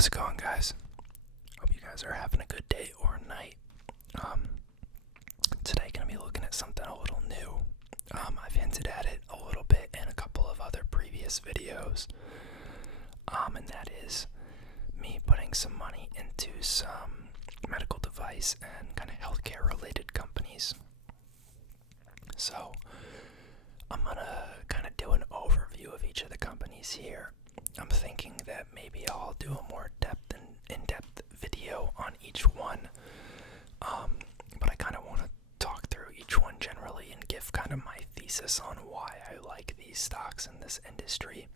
How's it going, guys? Hope you guys are having a good day or night. Today gonna be looking at something a little new. I've hinted at it a little bit in a couple of other previous videos. And that is me putting some money into some medical device and kind of healthcare related companies. So I'm gonna kind of do an overview of each of the companies here. I'm thinking that maybe I'll do a more in-depth video on each one, but I kind of want to talk through each one generally and give kind of my thesis on why I like these stocks in this industry.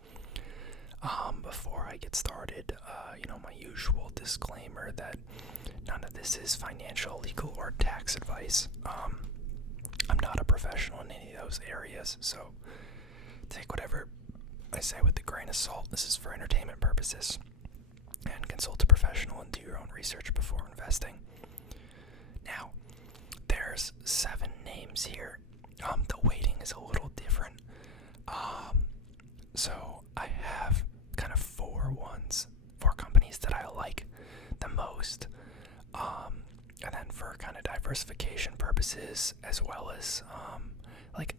Before I get started, my usual disclaimer that none of this is financial, legal, or tax advice. I'm not a professional in any of those areas, so take whatever I say with a grain of salt. This is for entertainment purposes, and consult a professional and do your own research before investing. Now, there's 7 names here. The weighting is a little different. So I have kind of 4 companies that I like the most. And then for kind of diversification purposes, as well as,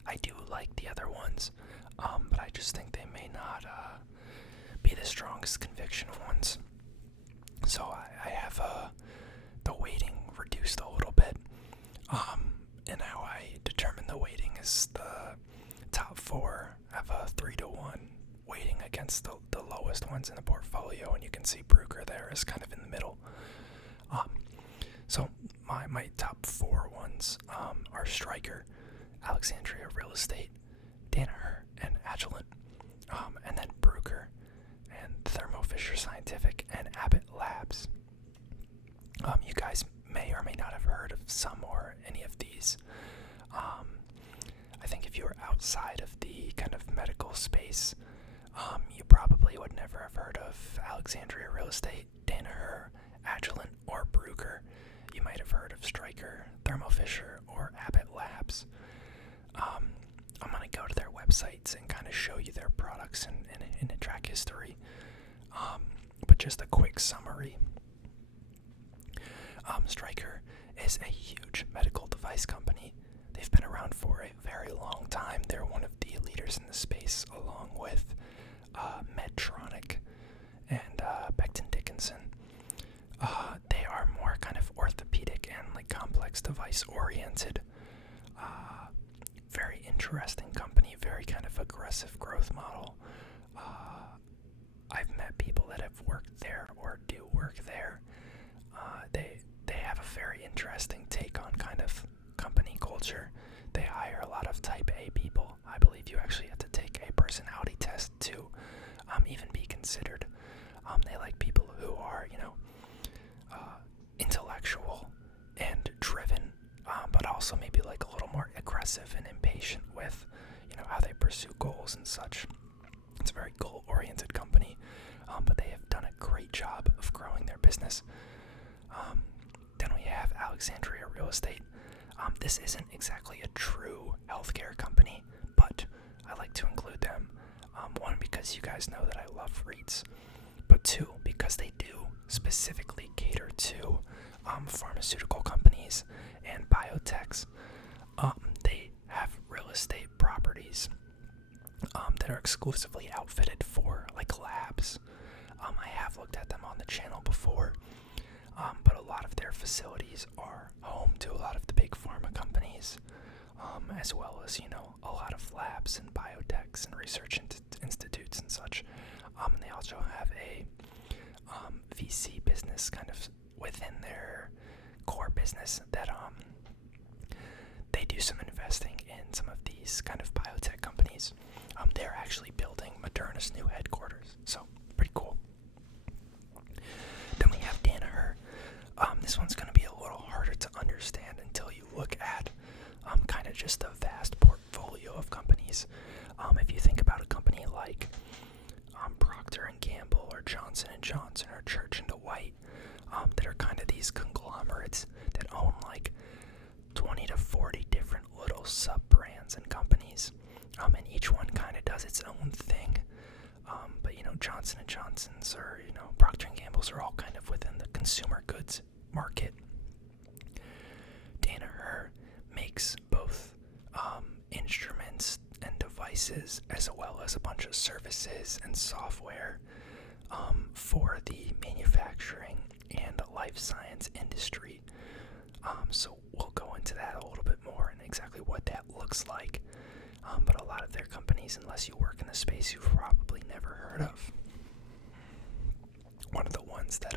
I do like the other ones, but I just think they may not be the strongest conviction ones. So I have the weighting reduced a little bit, and how I determine the weighting is the top 4 have a 3-to-1 weighting against the lowest ones in the portfolio, and you can see Bruker there is kind of in the middle. So my top 4 ones are Stryker, Alexandria Real Estate, Danaher, and Agilent, and then Bruker, and Thermo Scientific, and Abbott Labs. You guys may or may not have heard of some or any of these. I think if you were outside of the kind of medical space, you probably would never have heard of Alexandria Real Estate, Danaher, Agilent, or Bruker. You might have heard of Stryker, Thermo or Abbott Labs. I'm going to go to their websites and kind of show you their products and a track history. But just a quick summary. Stryker is a huge medical device company. They've been around for a very long time. They're one of the leaders in the space, along with Medtronic and Becton Dickinson. They are more kind of orthopedic and complex device oriented. Very interesting company, very kind of aggressive growth model. I've met people that have worked there or do work there. They have a very interesting take on kind of company culture. They hire a lot of type A people. I believe you actually have to take a personality test to even be considered. They like people who are, intellectual and driven, but also maybe a little more aggressive and impatient with, how they pursue goals and such. It's a very goal-oriented company, but they have done a great job of growing their business. Then we have Alexandria Real Estate. This isn't exactly a true healthcare company, but I like to include them. 1, because you guys know that I love REITs, but 2, because they do specifically cater to pharmaceutical companies and biotechs. They have real estate properties that are exclusively outfitted for labs. I have looked at them on the channel before, but a lot of their facilities are home to a lot of the big pharma companies, as well as a lot of labs and biotechs and research institutes and such. And they also have a VC business kind of within their core business that they do some investing in some of these kind of biotech companies. They're actually building Moderna's new headquarters, so pretty cool. Then we have Danaher. This one's going to be a little harder to understand until you look at kind of just a vast portfolio of companies. If you think about a company like Procter & Gamble or Johnson & Johnson or Church & Dwight, that are kind of these conglomerates that own 20 to 40 different little sub-brands and companies, and each one kind of does its own thing. But Johnson & Johnson's or Procter & Gamble's are market. Danaher makes both instruments and devices, as well as a bunch of services and software for the manufacturing and life science industry. So we'll go into that a little bit more and exactly what that looks like. But a lot of their companies, unless you work in the space, you've probably never heard of. One of the ones that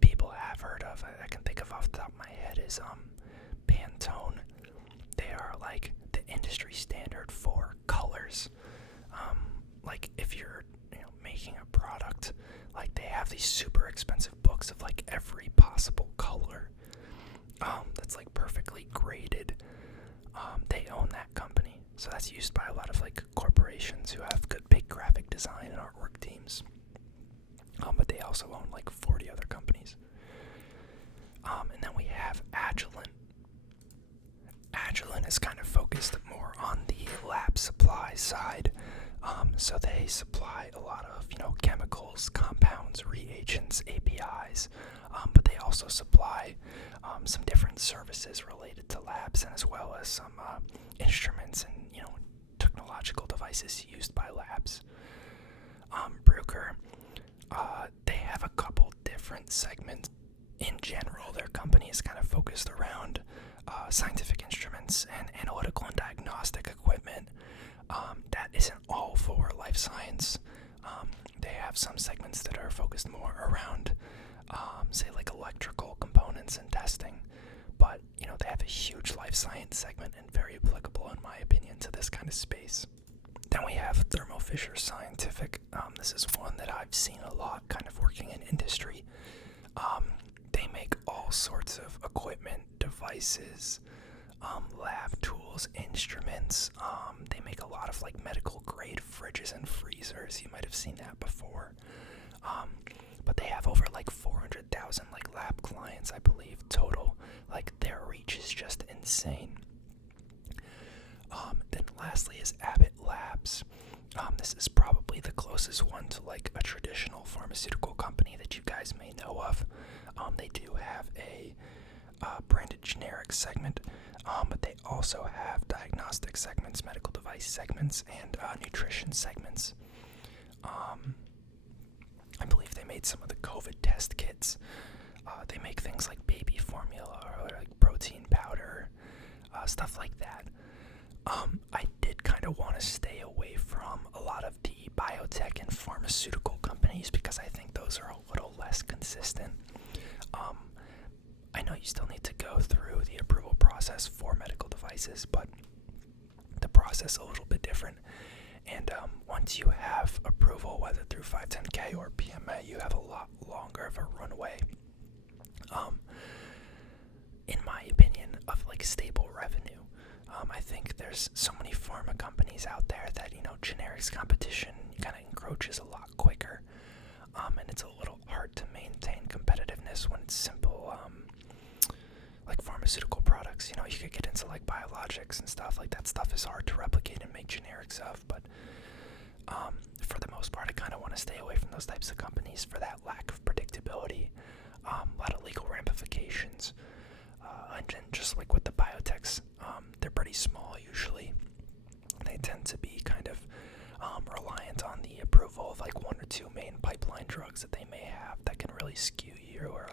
people have heard of, I can think of off the top of my head, is Pantone. They are like the industry standard for colors. Like if you're making a product, like they have these super expensive books of like every possible color that's like perfectly graded. They own that company, so that's used by a lot of like corporations who have good big graphic design and artwork teams. But they also own like 40 other companies. And then we have Agilent. Agilent is kind of focused more on the lab supply side. So they supply a lot of, chemicals, compounds, reagents, APIs, but they also supply some different services related to labs, and as well as some instruments and, technological devices used by labs. Bruker, they have a couple different segments. In general, their company is kind of focused around scientific instruments and analytical and diagnostic equipment. That isn't all for life science. They have some segments that are focused more around, say, like electrical components and testing. But, they have a huge life science segment and very applicable, in my opinion, to this kind of space. Then we have Thermo Fisher Scientific. This is one that I've seen a lot kind of working in industry. They make all sorts of equipment, devices, lab tools, instruments. They make a lot of like medical grade fridges and freezers. You might have seen that before. But they have over like 400,000 like lab clients, I believe, total. Like their reach is just insane. Then lastly is Abbott Labs. This is probably the closest one to like a traditional pharmaceutical company that you guys may know of. They do have a branded generic segment, but they also have diagnostic segments, medical device segments, and nutrition segments. I believe they made some of the COVID test kits. They make things like baby formula or like protein powder, stuff like that. I did kind of want to stay away from a lot of the biotech and pharmaceutical companies because I think those are a little less consistent. I know you still need to go through the approval process for medical devices, but the process is a little bit different. And once you have approval, whether through 510K or PMA, you have a lot longer of a runway. In my opinion, of like stable revenue. I think there's so many pharma companies out there that, generics competition kind of encroaches a lot quicker. And it's a little hard to maintain competitiveness when it's simple, like pharmaceutical products. You could get into like biologics and stuff. Like that stuff is hard to replicate and make generics of. But for the most part, I kind of want to stay away from those types of companies for that lack of predictability. A lot of legal ramifications. And then just like with the biotechs, they're pretty small usually. They tend to be kind of reliant on the approval of like one or two main pipeline drugs that they may have that can really skew your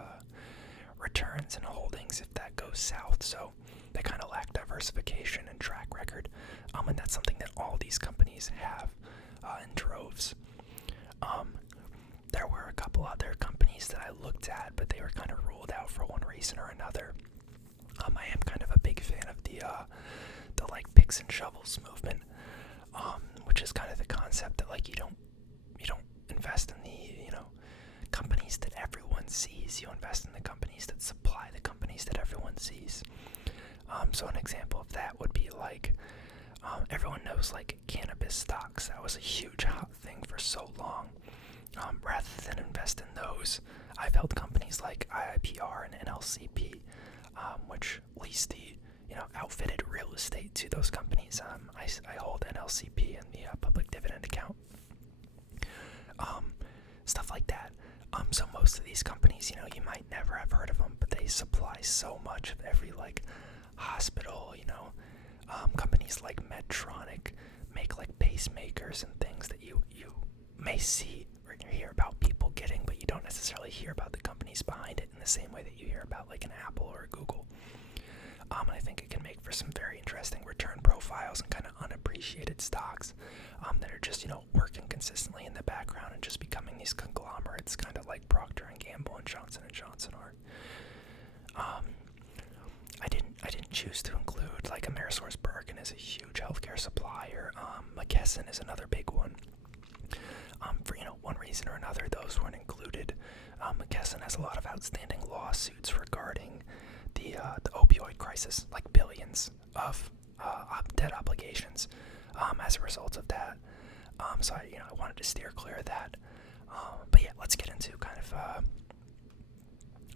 returns and holdings if that goes south. So they kind of lack diversification and track record. And that's something that all these companies have in droves. There were a couple other companies that I looked at, but they were kind of ruled out for one reason or another. I am kind of a big fan of the like picks and shovels movement, which is kind of the concept that like you don't invest in the companies that everyone sees. You invest in the companies that supply the companies that everyone sees. So an example of that would be like everyone knows like cannabis stocks. That was a huge hot thing for so long. Rather than invest in those, I've held companies like IIPR and NLCP, which lease the outfitted real estate to those companies. I hold NLCP in the public dividend account. Stuff like that. So most most of these companies, you might never have heard of them, but they supply so much of every like hospital. Companies like Medtronic make like pacemakers and things that you may see or hear about people getting, but you don't necessarily hear about the companies behind it in the same way that you hear about like an Apple or a Google. And I think it can make for some very interesting return profiles and kind of unappreciated stocks that are just, working consistently in the background and just becoming these conglomerates, kind of like Procter & Gamble and Johnson & Johnson are. I didn't choose to include like AmerisourceBergen is a huge healthcare supplier. McKesson is another big one. For one reason or another, those weren't included. McKesson has a lot of outstanding lawsuits regarding the opioid crisis, like billions of debt obligations as a result of that. So I wanted to steer clear of that. But yeah, let's get into kind of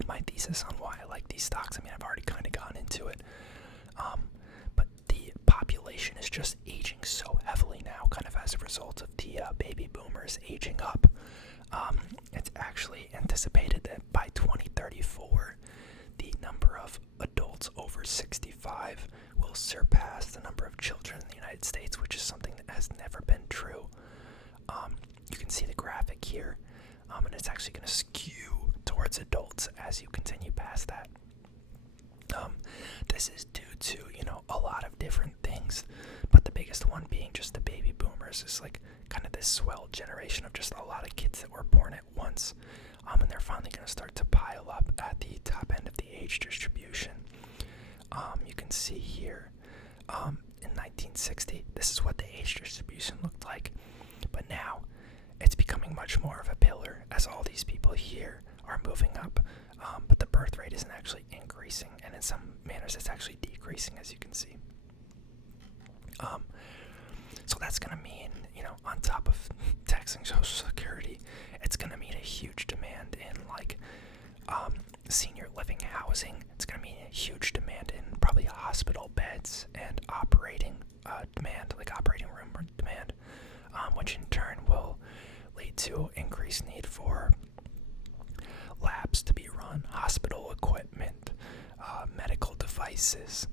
my thesis on why I like these stocks. I've already kind of gone into it. But the population is just aging so heavily now, kind of as a result of the baby boomers aging up. It's actually anticipated that by 2034, the number of adults over 65 will surpass the number of children in the United States, which is something that has never been true. You can see the graphic here, and it's actually going to skew towards adults as you continue past that. This is due to, a lot of different things, but the biggest one being just the baby boomers is like kind of this swell generation of just a lot of kids that were born at once, and they're finally going to start to pile up at the top end of the age distribution. You can see here, in 1960, this is what the age distribution looked like, but now it's becoming much more of a pillar as all these people here are moving up, but the birth rate isn't actually increasing, and in some manners it's actually decreasing, as you can see. So that's going to mean, on top of taxing Social Security, it's going to mean a huge demand in like senior living housing. It's going to mean a huge demand in probably hospital beds and operating demand, like operating room demand, which in turn will lead to increased need for labs to be run, hospital equipment, medical devices,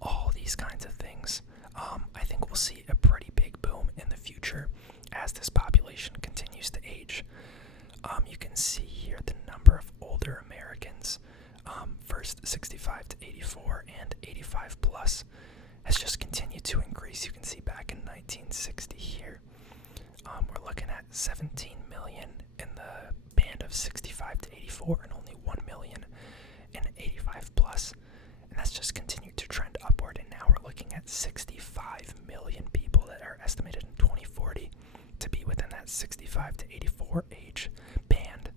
all these kinds of things. I think we'll see a pretty big boom in the future as this population continues to age. You can see here the number of older Americans, first 65 to 84 and 85 plus, has just continued to increase. You can see back in 1960 here, we're looking at 17 million in the band of 65 to 84 and only 1 million in 85 plus. And that's just continued to trend upward, and now we're looking at 65 million people that are estimated in 2040 to be within that 65 to 84 age band,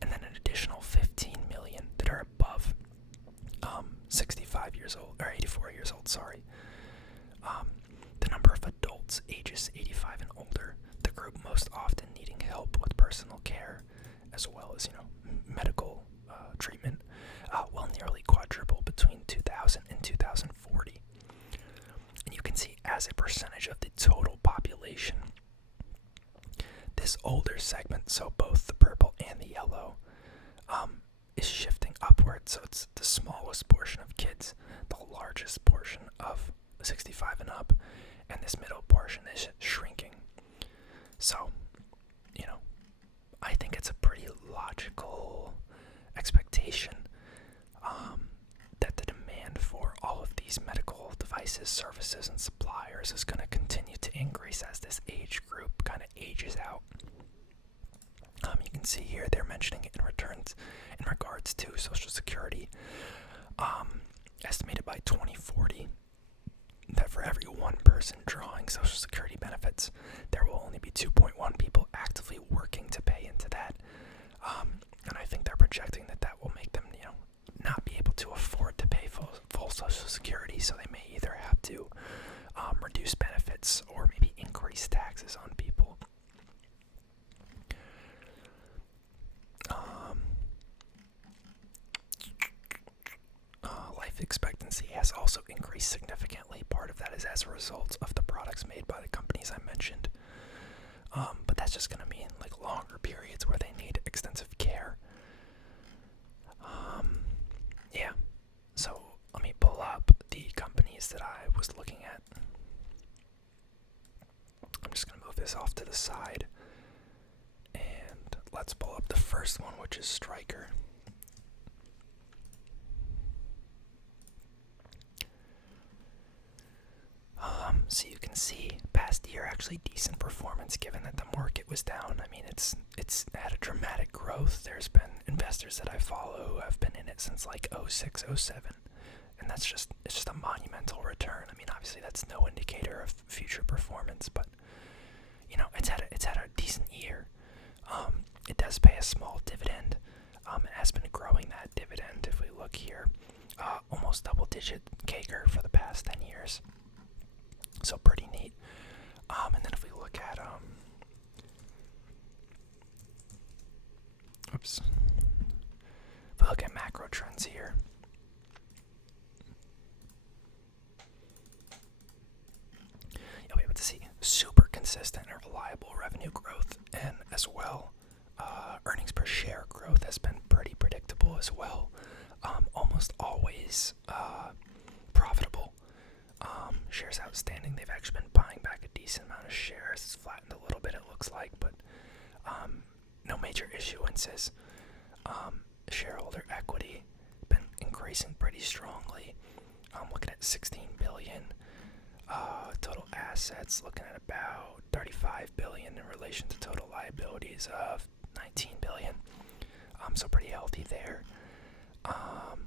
and then an additional 15 million that are above 65 years old, or 84 years old, sorry. The number of adults ages 85 and older, the group most often needing help with personal care, as well as, medical treatment, will nearly quadruple between 2000 and 2040. And you can see as a percentage of the total population, this older segment, so both the purple and the yellow, is shifting upward. So it's the smallest portion of kids, the largest portion of 65 and up, and this middle portion is shrinking. So, I think it's a pretty logical expectation that the demand for all of these medical devices, services, and suppliers is going to continue to increase as this age group kind of ages out. You can see here they're mentioning it in regards to Social Security, estimated by 2040 that for every one person drawing Social Security benefits, there will only be 2.1 people actively working to pay into that. And I think they're projecting that will make them, not be able to afford to pay full Social Security, so they may either have to reduce benefits or maybe increase taxes on people. Life expectancy has also increased significantly. Part of that is as a result of the products made by the companies I mentioned. But that's just going to mean like longer periods where they need extensive care. let's pull up the first one, which is Stryker. So you can see past year actually decent performance given that the market was down. I mean, it's had a dramatic growth. There's been investors that I follow who have been in it since like 06, 07, and it's just a monumental return. I mean, obviously that's no indicator of future performance, but you know, it's had a decent year. It does pay a small dividend. It has been growing that dividend. If we look here, almost double-digit CAGR for the past 10 years. So pretty neat. And then if we look at if we look at macro trends here, you'll be able to see super consistent and reliable revenue growth, and as well, earnings per share growth has been pretty predictable as well. Almost always profitable. Shares outstanding, they've actually been buying back a decent amount of shares. It's flattened a little bit, it looks like, but no major issuances. Shareholder equity been increasing pretty strongly. Looking at 16 billion. Total assets looking at about 35 billion in relation to total liabilities of 19 billion. So pretty healthy there. $1.5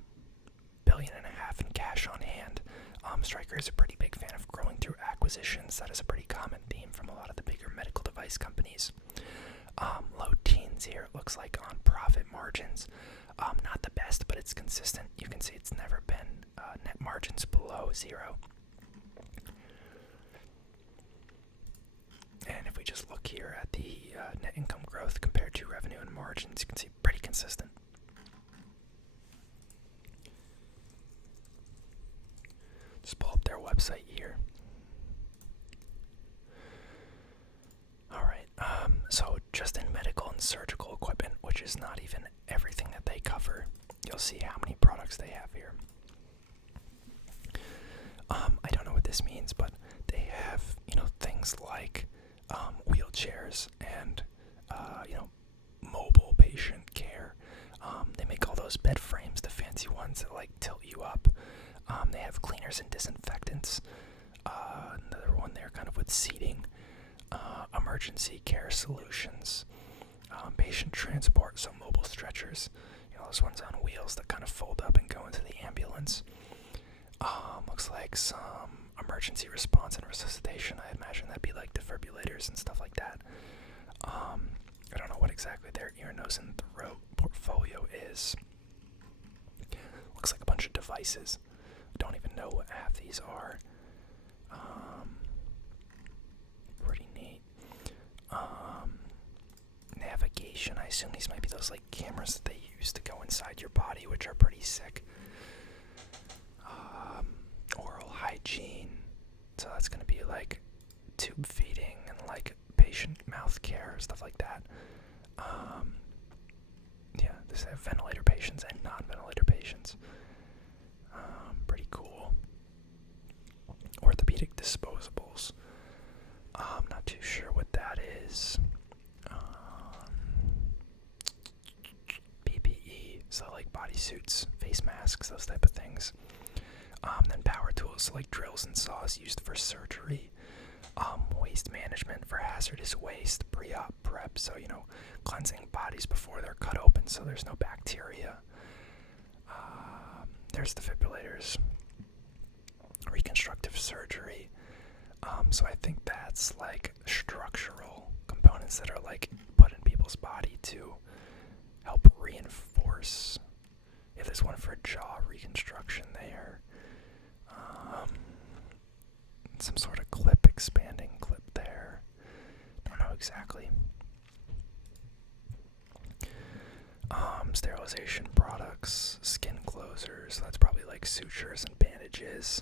billion in cash on hand. Stryker is a pretty big fan of growing through acquisitions. That is a pretty common theme from a lot of the bigger medical device companies. Low teens here, it looks like, on profit margins. Not the best, but it's consistent. You can see it's never been net margins below 0. And if we just look here at the net income growth compared to revenue and margins, you can see pretty consistent. Just pull up their website here. Alright, so just in medical and surgical equipment, which is not even everything that they cover, you'll see how many products they have here. I don't know what this means, but they have, things like wheelchairs and, mobile patient care. They make all those bed frames, the fancy ones that like tilt you up. They have cleaners and disinfectants. Another one there kind of with seating. Emergency care solutions. Patient transport, so mobile stretchers. Those ones on wheels that kind of fold up and go into the ambulance. Looks like some emergency response and resuscitation. I imagine that'd be like defibrillators and stuff like that. I don't know what exactly their ear, nose, and throat portfolio is. Looks like a bunch of devices. Don't even know what half these are. Pretty neat. Navigation. I assume these might be those like cameras that they use to go inside your body, which are pretty sick. Oral hygiene. So that's gonna be like tube feeding and like patient mouth care, stuff like that. Yeah, they have ventilator patients and non-ventilator patients. Pretty cool. Orthopedic disposables. Not too sure what that is. PPE, so like bodysuits, face masks, those type of things. Then power tools, so like drills and saws used for surgery. Waste management for hazardous waste, pre-op prep, so cleansing bodies before they're cut open so there's no bacteria. There's defibrillators, reconstructive surgery. So I think that's like structural components that are like put in people's body to help reinforce. Yeah, there's one for jaw reconstruction there. Some sort of expanding clip there. Don't know exactly. Sterilization products, skin closers, that's probably like sutures and bandages.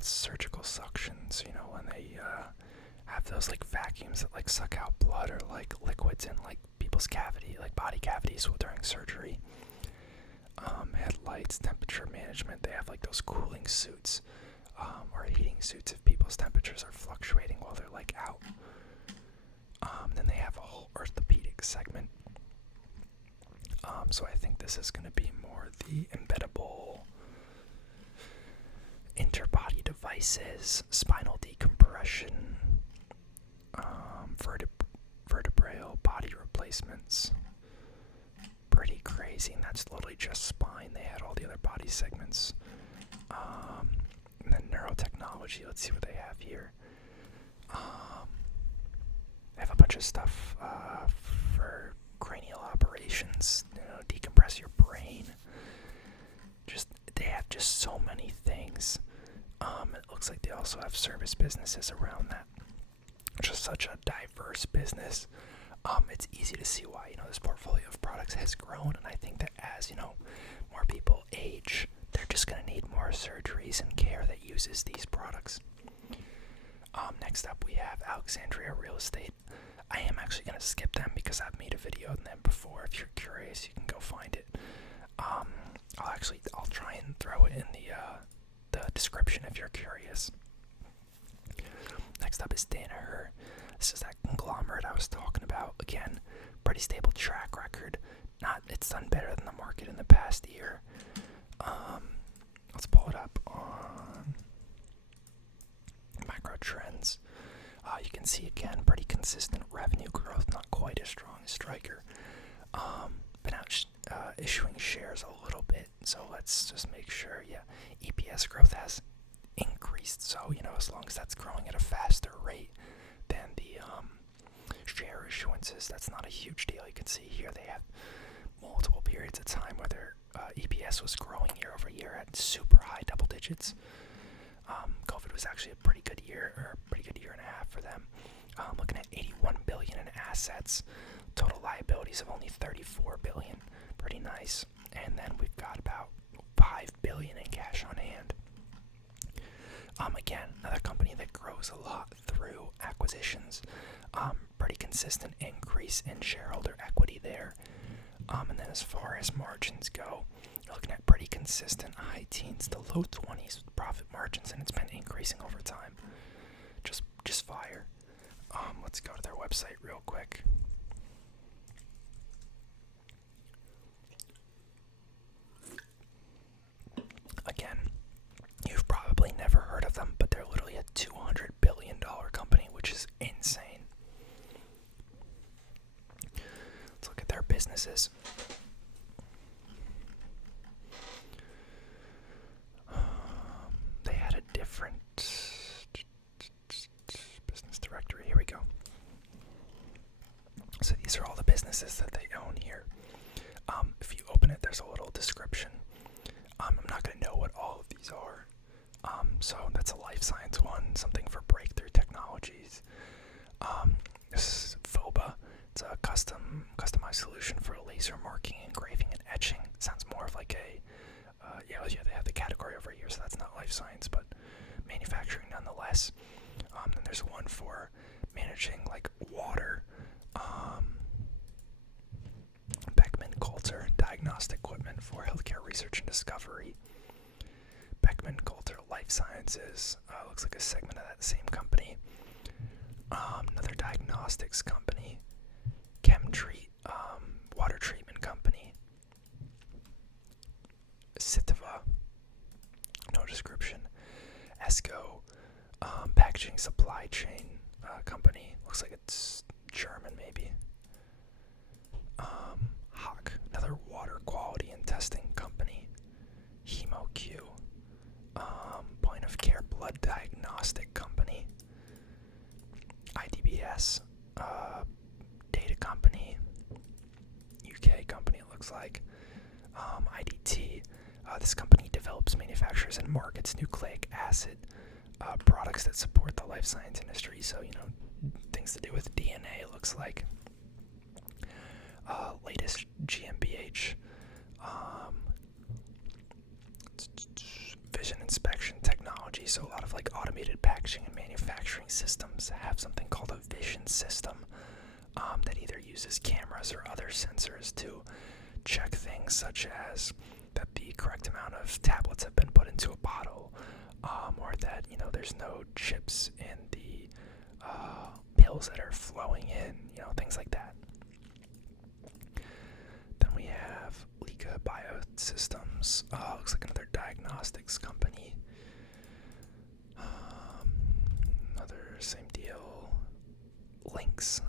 Surgical suctions, when they have those like vacuums that like suck out blood or like liquids in like people's cavity, like body cavities during surgery. Headlights, temperature management, they have like those cooling suits or heating suits if people's temperatures are fluctuating while they're like out segment. So I think this is going to be more the embeddable interbody devices, spinal decompression, vertebral body replacements. Pretty crazy, and that's literally just spine. They had all the other body segments. And then neurotechnology, let's see what they have here. They have a bunch of stuff for cranial operations, decompress your brain. They have just so many things. It looks like they also have service businesses around that. Just such a diverse business. It's easy to see why, this portfolio of products has grown, and I think that as, more people age, they're just going to need more surgeries and care that uses these products. Next up, we have Alexandria Real Estate. I am actually going to skip them because I've made a video on them before. If you're curious, you can go find it. I'll try and throw it in the description if you're curious. Next up is Danaher. This is that conglomerate I was talking about. Again, pretty stable track record. It's done better than the market in the past year. Let's pull it up on macro trends. You can see again pretty consistent revenue growth, not quite as strong as Stryker. Been out issuing shares a little bit, so let's just make sure. Yeah, EPS growth has increased, so as long as that's growing at a faster rate than the share issuances, that's not a huge deal. You can see here they have multiple periods of time where their EPS was growing year over year at super high double digits. COVID was actually a pretty good year and a half for them. Looking at $81 billion in assets, total liabilities of only $34 billion, pretty nice. And then we've got about $5 billion in cash on hand. Again, another company that grows a lot through acquisitions. Pretty consistent increase in shareholder equity there. And then as far as margins go, you're looking at pretty consistent high teens to low 20s profit margins, and it's been increasing over time. Just fire. Let's go to their website real quick. Again, you've probably never heard of them, but they're literally a $200 billion company, which is insane. Let's look at their businesses. They had a different business directory. Here we go. So these are all the businesses that they own here. If you open it, there's a little description. I'm not going to know what all of these are. So that's a life science one, something for breakthrough technologies. This is FOBA. It's a customized solution for laser marking, engraving, and etching. Sounds more of like a, they have the category over here, so that's not life science, but manufacturing nonetheless. Then there's one for managing like water. Beckman Coulter, diagnostic equipment for healthcare research and discovery. Beckman Coulter Life Sciences, looks like a segment of that same company. Another diagnostics company. ChemTreat, water treatment company. Citava, no description. Esco, packaging supply chain company. Looks like it's German maybe. Hawk, another water quality and testing company. HemoQ, point of care blood diagnostic company. IDBS, data company. UK company it looks like. IDT, this company develops, manufactures, and markets nucleic acid products that support the life science industry. So, things to do with DNA, it looks like. Latest GmbH, vision inspection technology. So a lot of like automated packaging and manufacturing systems have something called a vision system that either uses cameras or other sensors to check things such as that the correct amount of tablets have been put into a bottle, or that there's no chips in the pills that are flowing in, things like that. Vega Biosystems, looks like another diagnostics company. Another same deal. Links,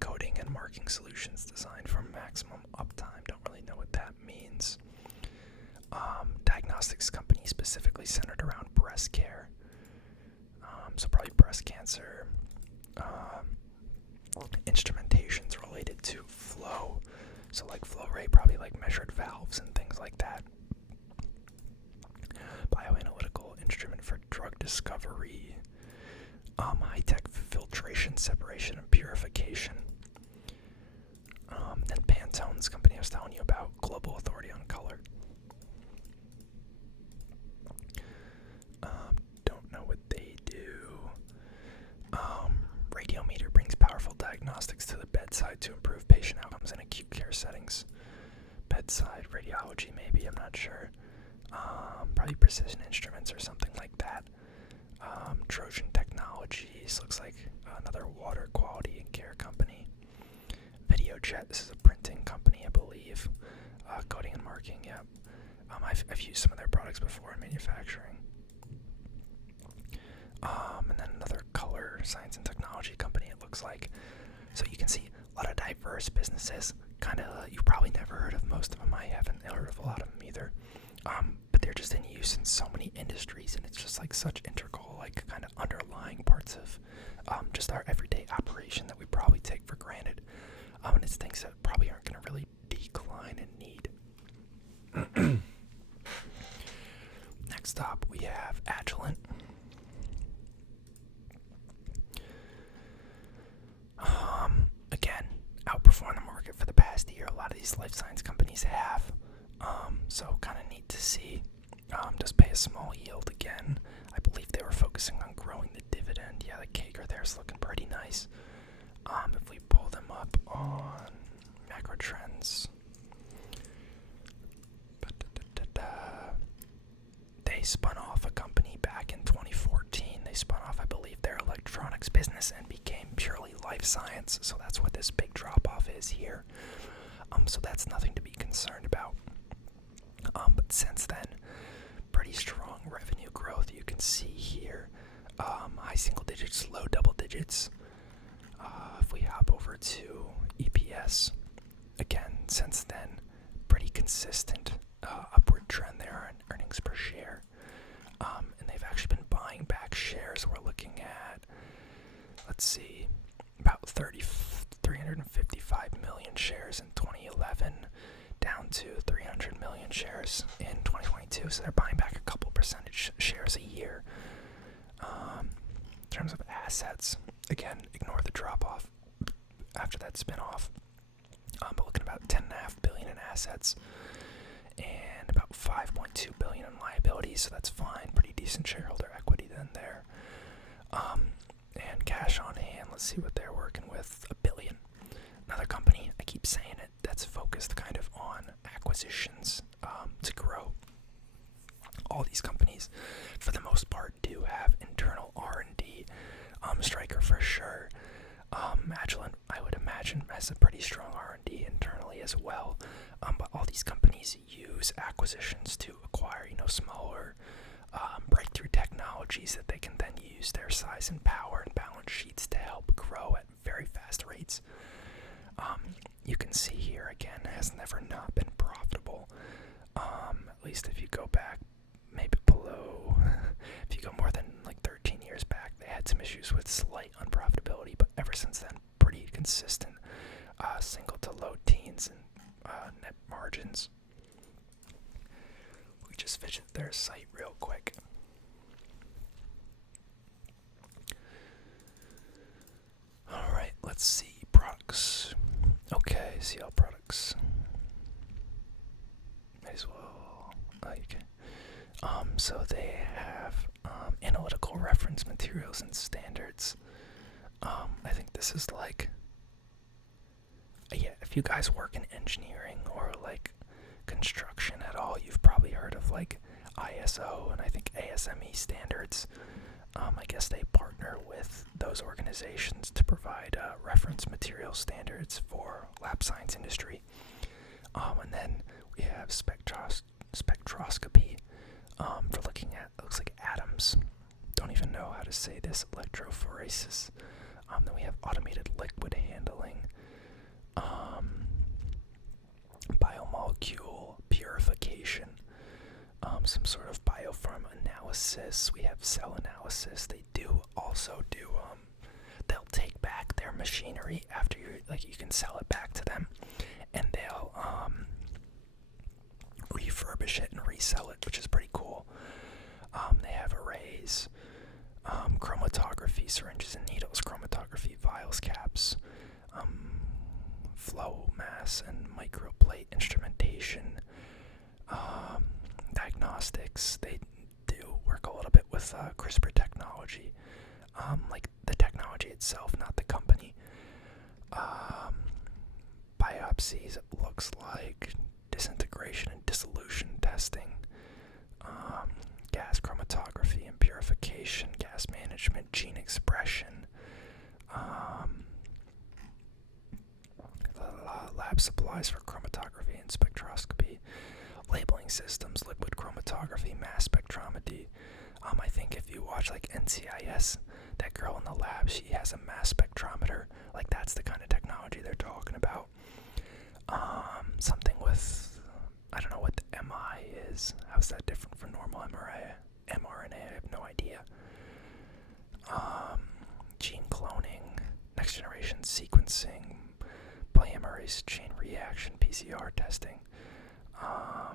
coding and marking solutions designed for maximum uptime. Don't really know what that means. Diagnostics company specifically centered around breast care. So probably breast cancer. Instrumentations related to flow. So like flow rate, probably like measured valves and things like that. Bioanalytical instrument for drug discovery. High-tech filtration, separation, and purification. Then Pantone's company I was telling you about, global authority on color. Don't know what they do. Radiometer brings powerful diagnostics to the bedside to improve patient outcomes in acute care settings. Bedside radiology, maybe, I'm not sure. Probably precision instruments or something like that. Trojan Technologies, looks like another water quality and care company. Videojet, this is a printing company, I believe. Coding and marking, yeah. I've used some of their products before in manufacturing. And then another color science and technology company, it looks like. So you can see a lot of diverse businesses. You've probably never heard of most of them. I haven't heard of a lot of them either. But they're just in use in so many industries, and it's just like such integral, like kind of underlying parts of just our everyday operation that we probably take for granted. And it's things that probably aren't going to really decline in need. Next up, we have Agilent. Again, outperformed the market for the past year. A lot of these life science companies have. So kind of neat to see. Does pay a small yield again. I believe they were focusing on growing the dividend. Yeah, the CAGR there is looking pretty nice. If we pull them up on macro trends, they spun off a company back in 2014. They spun off, I believe, their electronics business and became purely life science. So that's what this big drop-off is here. So that's nothing to be concerned about. But since then, pretty strong revenue growth. You can see here, high single digits, low double digits. If we hop over to EPS, again, since then, pretty consistent upward trend there on earnings per share. And they've actually been buying back shares. We're looking at, let's see, about 355 million shares in 2011, down to 300 million shares in 2022. So they're buying back a couple percentage shares a year. In terms of assets, again, ignore the drop-off after that spin-off. But looking at about $10.5 billion in assets and about $5.2 billion in liabilities, so that's fine. Pretty decent shareholder equity then there. And cash on hand, let's see what they're working with, $1 billion. Another company, I keep saying it, that's focused kind of on acquisitions to grow. All these companies, for the most part, do have internal R&D. Stryker for sure. Agilent, I would imagine, has a pretty strong R&D internally as well. But all these companies use acquisitions to acquire, smaller breakthrough technologies that they can then use their size and power and balance sheets to help grow at very fast rates. You can see here, again, has never not been profitable. At least if you go back, maybe below, if you go more than like 13 years back, they had some issues with slight unprofitability, but ever since then, pretty consistent, single to low teens and net margins. We just visit their site real quick. Alright, let's see, products. Okay, CL products. Might as well, okay. So they have analytical reference materials and standards. I think this is like, yeah, if you guys work in engineering or like construction at all, you've probably heard of like ISO and I think ASME standards. I guess they partner with those organizations to provide reference material standards for lab science industry. And then We have spectroscopy for looking at, looks like atoms. Don't even know how to say this. Electrophoresis. Then we have automated liquid handling. Biomolecule purification. Some sort of biopharm analysis. We have cell analysis. They also do they'll take back their machinery after you can sell it back to them, and they'll refurbish it and resell it, which is pretty cool. They have arrays, chromatography, syringes and needles, chromatography, vials, caps, flow mass and microplate instrumentation, diagnostics. They do work a little bit with CRISPR technology, like the technology itself, not the company. Biopsies, it looks like disintegration and dissolution testing, gas chromatography and purification, gas management, gene expression, lab supplies for chromatography and spectroscopy, labeling systems, liquid chromatography, mass spectrometry. I think if you watch like NCIS, that girl in the lab, she has a mass spectrometer. Like, that's the kind of technology they're talking about. Something with, I don't know what the MI is. How's that different from normal mRNA? I have no idea. Gene cloning, next generation sequencing, polymerase chain reaction, PCR testing,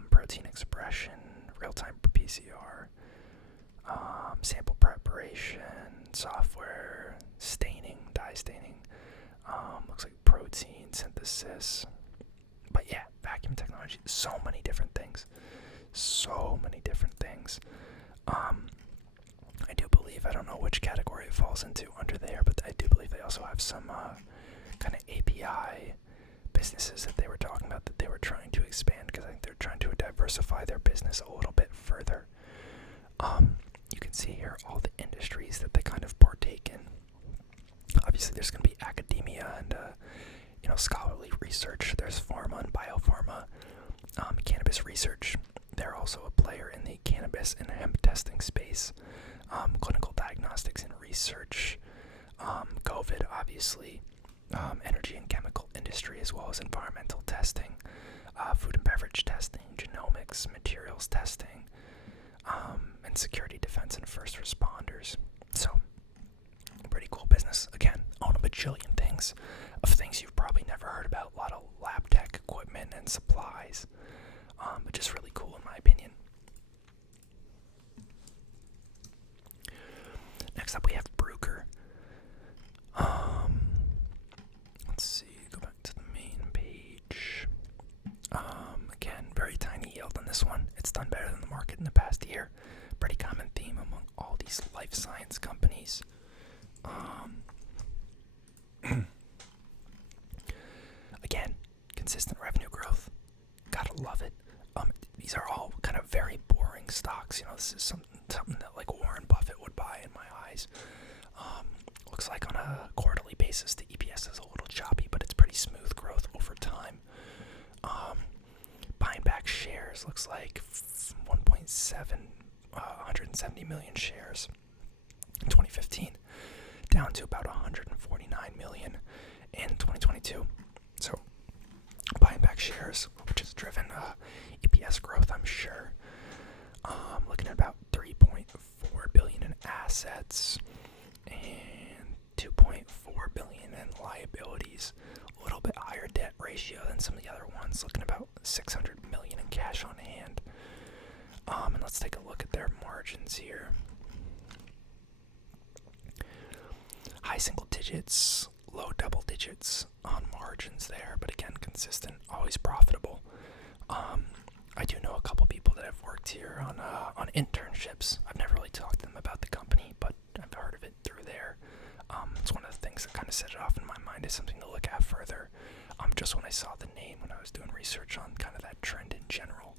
protein expression, real-time PCR, sample preparation, software, staining, dye staining, looks like protein synthesis. But yeah, vacuum technology, so many different things. I do believe, I don't know which category it falls into under there, but I do believe they also have some kind of API businesses that they were talking about that they were trying to expand, because I think they're trying to diversify their business a little bit further. You can see here all the industries that they kind of partake in. Obviously, there's going to be academia and scholarly research. There's pharma and biopharma, cannabis research. They're also a player in the cannabis and hemp testing space, clinical diagnostics and research, COVID, obviously, energy and chemical industry, as well as environmental testing, food and beverage testing, genomics, materials testing, and security, defense, and first responders. So, pretty cool business. Again, own a bajillion things, of things you've probably never heard about. A lot of lab tech equipment and supplies, but just really cool in my opinion. Next up, we have Bruker. Let's see, go back to the main page. Again, very tiny yield on this one. It's done better than the market in the past year. Pretty common theme among all these life science companies. Again, consistent revenue growth. Gotta love it. These are all kind of very boring stocks. This is something that like Warren Buffett would buy in my eyes. Looks like on a quarterly basis, the EPS is a little choppy, but it's pretty smooth growth over time. Buying back shares looks like 170 million shares in 2015, down to about 149 million in 2022. So, buying back shares, which has driven EPS growth, I'm sure. Looking at about 3.4 billion in assets and 2.4 billion in liabilities. A little bit higher debt ratio than some of the other ones. Looking at about 600 million in cash on hand. And let's take a look at their margins here. High single digits, low double digits on margins there, but again, consistent, always profitable. I do know a couple people that have worked here on internships. I've never really talked to them about the company, but I've heard of it through there. It's one of the things that kind of set it off in my mind as something to look at further. Just when I saw the name, when I was doing research on kind of that trend in general.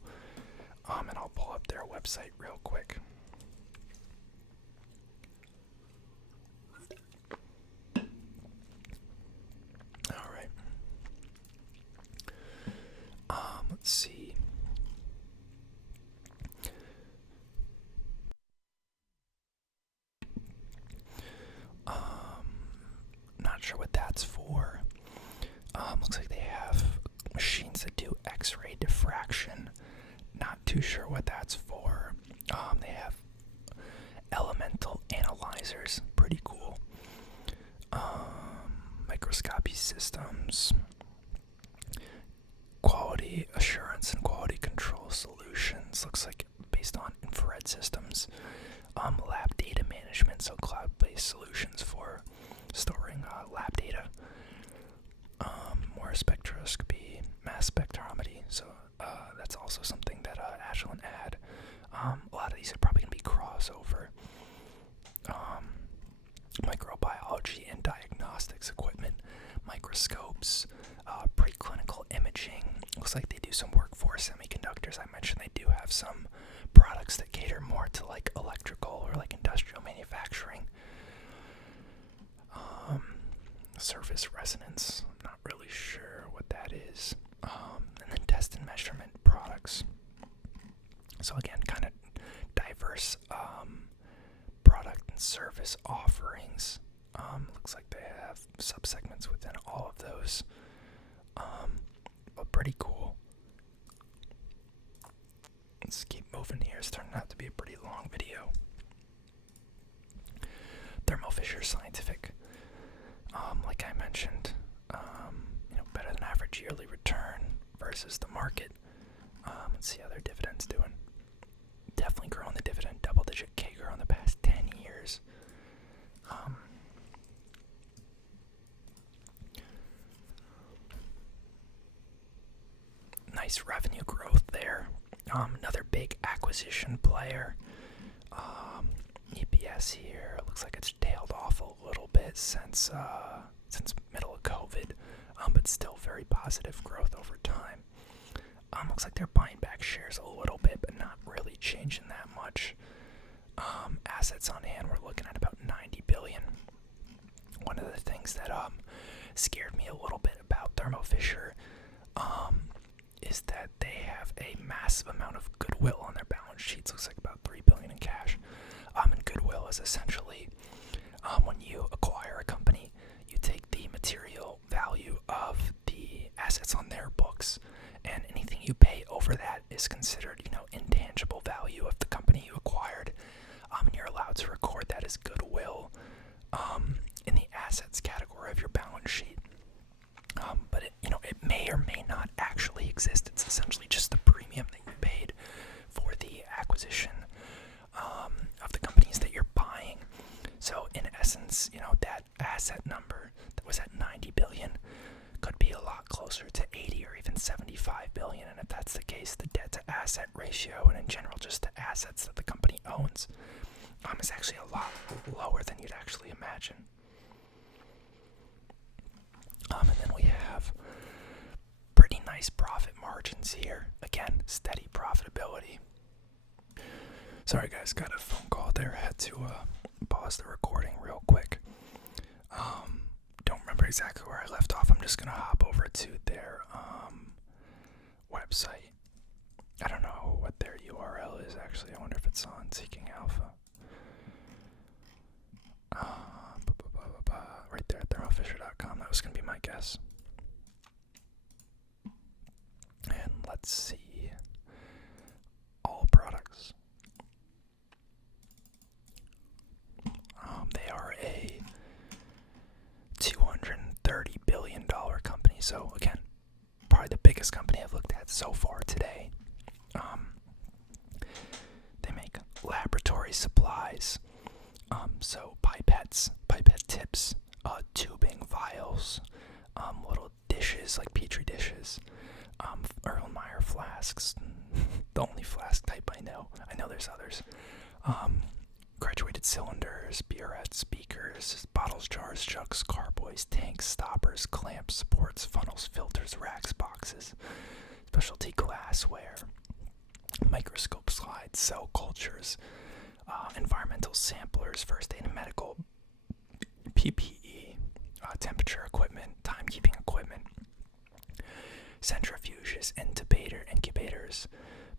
And I'll pull up their website real quick. Alright. Let's see. that's for. Looks like they have machines that do X-ray diffraction. Not too sure what that's for. They have elemental analyzers. Pretty cool. Microscopy systems. Quality assurance and quality control solutions. Looks like based on infrared systems. Lab data management, so cloud-based solutions for storing lab data. More spectroscopy, mass spectrometry, so that's also something that Agilent had. A lot of these are probably going to be crossover. Microbiology and diagnostics equipment, microscopes, preclinical imaging. Looks like they do some work for semiconductors. I mentioned they do have some products that cater more to like electrical or like industrial manufacturing. Surface resonance, I'm not really sure what that is. And then test and measurement products. So again, kind of diverse product and service offerings. Looks like they have subsegments within all of those. But pretty cool. Let's keep moving here. It's turning out to be a pretty long video. Thermo Fisher Scientific. Like I mentioned, better than average yearly return versus the market. Let's see how their dividend's doing. Definitely growing the dividend, double-digit CAGR on the past 10 years. Nice revenue growth there. Another big acquisition player. EPS here looks like it's tailed off a little bit since middle of COVID, but still very positive growth over time. Looks like they're buying back shares a little bit, but not really changing that much. Assets on hand, we're looking at about $90 billion. One of the things that scared me a little bit about Thermo Fisher is that they have a massive amount of goodwill on their balance sheets. Looks like about $3 billion in cash. And goodwill is essentially when you acquire a company, you take the material value of the assets on their books, and anything you pay over that is considered, intangible value of the company you acquired. And you're allowed to record that as goodwill in the assets category of your balance sheet. But it may or may not actually exist. It's essentially just the premium that you paid for the acquisition of the companies that you're buying. So in essence, that asset number that was at $90 billion could be a lot closer to 80 or even 75 billion. And if that's the case, the debt to asset ratio, and in general just the assets that the company owns, is actually a lot lower than you'd actually imagine. And then we have pretty nice profit margins here. Again, steady profitability. Sorry guys, got a phone call there. I had to pause the recording real quick. Don't remember exactly where I left off. I'm just going to hop over to their website. I don't know what their URL is actually. I wonder if it's on Seeking Alpha. Right there at thermofisher.com. That was going to be my guess. And let's see. All products. They are a $230 billion company. So again, probably the biggest company I've looked at so far today. They make laboratory supplies. So pipettes, pipette tips, tubing, vials, little dishes like petri dishes, Erlenmeyer flasks, the only flask type I know. I know there's others. Graduated cylinders, burettes, beakers, bottles, jars, jugs, carboys, tanks, stoppers, clamps, supports, funnels, filters, racks, boxes, specialty glassware, microscope slides, cell cultures, environmental samplers, first aid and medical, PPE, temperature equipment, timekeeping equipment, centrifuges, incubators,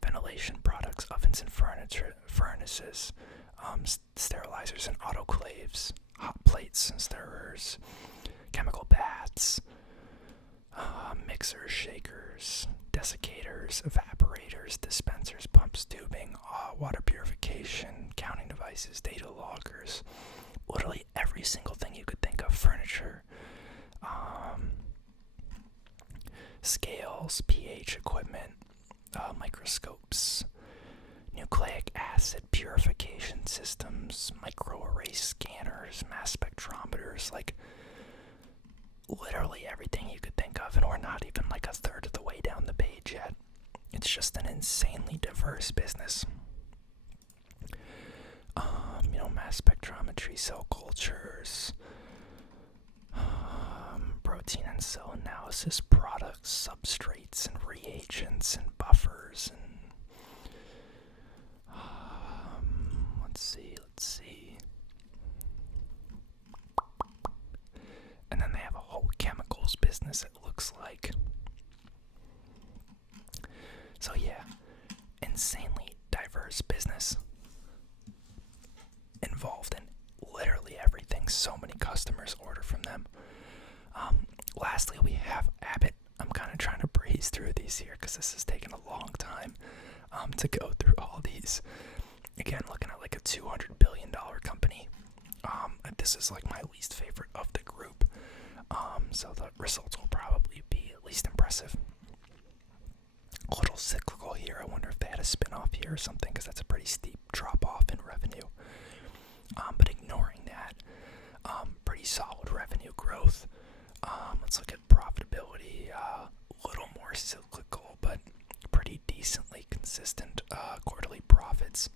ventilation products, ovens and furnaces, sterilizers and autoclaves, hot plates and stirrers, chemical baths, mixers, shakers, desiccators, evaporators, dispensers, pumps, tubing, water purification, counting devices, data loggers, literally every single thing you could think of, furniture, scales, pH equipment, microscopes, nucleic acid purification systems, microarray scanners, mass spectrometers, like literally everything you could think of, and we're not even like a third of the way down the page yet. It's just an insanely diverse business. Mass spectrometry, cell cultures, protein and cell analysis products, substrates and reagents and buffers, and let's see. And then they have a whole chemicals business, it looks like. So yeah, insanely diverse business involved in literally everything. So many customers order from them. Lastly, we have Abbott. I'm kind of trying to breeze through these here because this has taken a long time to go through all these. Again, looking at like a $200 billion company. This is like my least favorite of the group. So the results will probably be at least impressive. A little cyclical here. I wonder if they had a spin-off here or something, because that's a pretty steep drop-off in revenue. But ignoring that, pretty solid revenue growth. Let's look at profitability. A little more cyclical, but pretty decently consistent quarterly profits.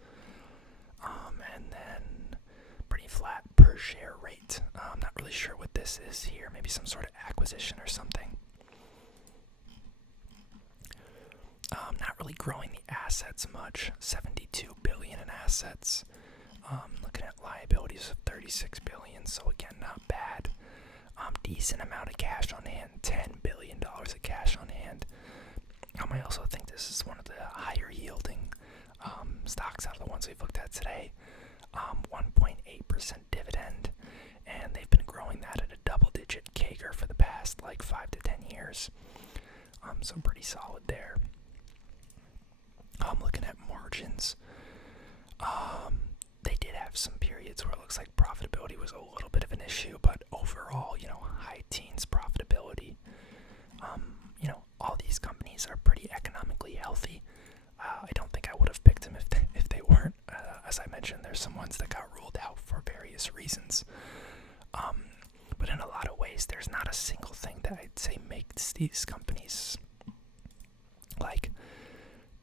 And then pretty flat per share rate. I'm not really sure what this is here. Maybe some sort of acquisition or something. Not really growing the assets much. $72 billion in assets. Looking at liabilities of $36 billion. So again, not bad. Decent amount of cash on hand. $10 billion of cash on hand. I also think this is one of the higher yielding stocks out of the ones we've looked at today. 1.8% dividend, and they've been growing that at a double-digit CAGR for the past like 5 to 10 years. So pretty solid there. Looking at margins, they did have some periods where it looks like profitability was a little bit of an issue, but overall, high teens profitability. All these companies are pretty economically healthy. I don't think I would have picked them if they weren't. As I mentioned, there's some ones that got ruled out for various reasons. But in a lot of ways, there's not a single thing that I'd say makes these companies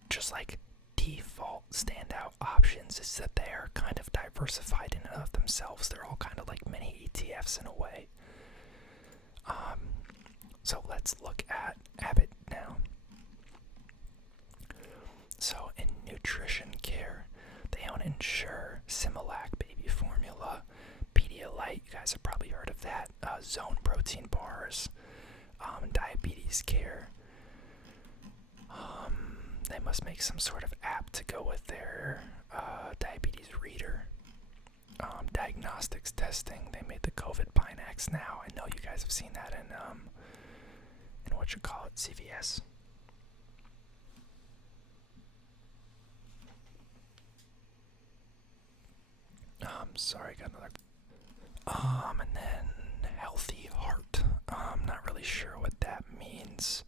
just like default standout options is that they are kind of diversified in and of themselves. They're all kind of like mini ETFs in a way. So let's look at Abbott now. So in nutrition care, they own Ensure, Similac baby formula, Pedialyte, you guys have probably heard of that, Zone protein bars, diabetes care. They must make some sort of app to go with their diabetes reader. Diagnostics testing, they made the COVID Binax now. I know you guys have seen that in CVS. Sorry, got another. And then healthy heart. I'm not really sure what that means.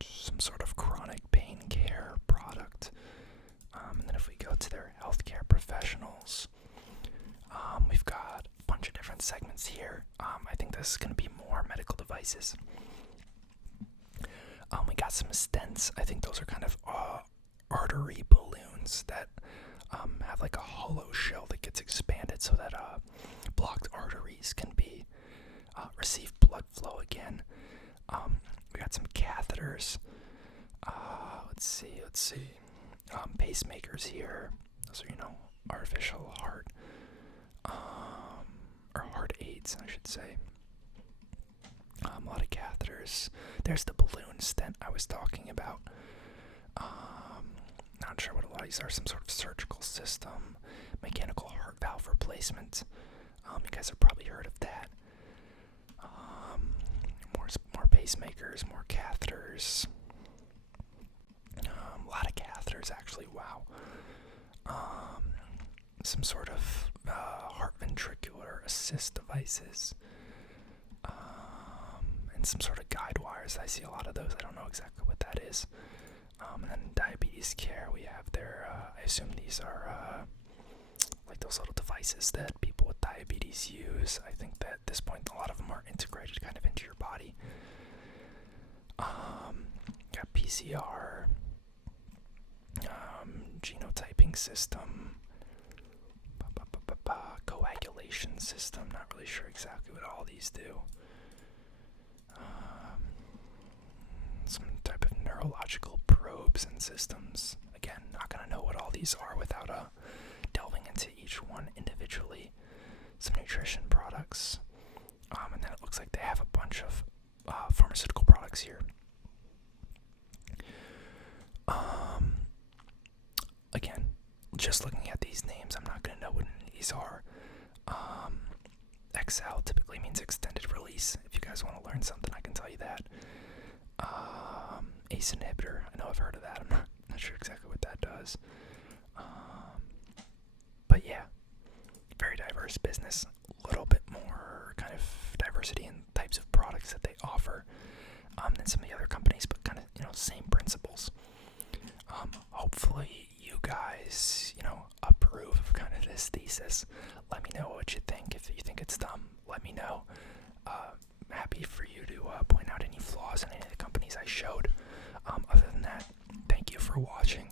Some sort of chronic pain care product. And then if we go to their healthcare professionals, we've got a bunch of different segments here. I think this is going to be more medical devices. We got some stents. I think those are kind of artery balloons that have like a hollow shell that gets expanded so that blocked arteries can be receive blood flow again. We got some catheters. Let's see. Pacemakers here. Those are, artificial heart, or heart aids, I should say. A lot of catheters. There's the balloon stent I was talking about. Not sure what a lot of these are. Some sort of surgical system, mechanical heart valve replacement, You guys have probably heard of that. More pacemakers, more catheters. A lot of catheters, actually. Wow. Some sort of heart ventricular assist devices. And some sort of guide wires. I see a lot of those. I don't know exactly what that is. And then diabetes care, we have there. I assume these are like those little devices that people with diabetes use. I think that at this point, a lot of them are integrated kind of into your body. Got PCR, genotyping system, coagulation system. Not really sure exactly what all these do. Some type of neurological probes and systems. Again, not gonna know what all these are without delving into each one individually. Some nutrition products, and then it looks like they have a bunch of pharmaceutical products here. Again, just looking at these names, I'm not gonna know what any of these are. XL typically means extended release. If you guys want to learn something, I can tell you that. ACE inhibitor, I know I've heard of that. I'm not sure exactly what that does. But yeah, very diverse business. A little bit more kind of diversity in types of products that they offer than some of the other companies, but kind of, same principles. Hopefully you guys, approve of kind of this thesis. Let me know what you think. If you think it's dumb, let me know. Happy for you to point out any flaws in any of the companies I showed. Other than that, thank you for watching.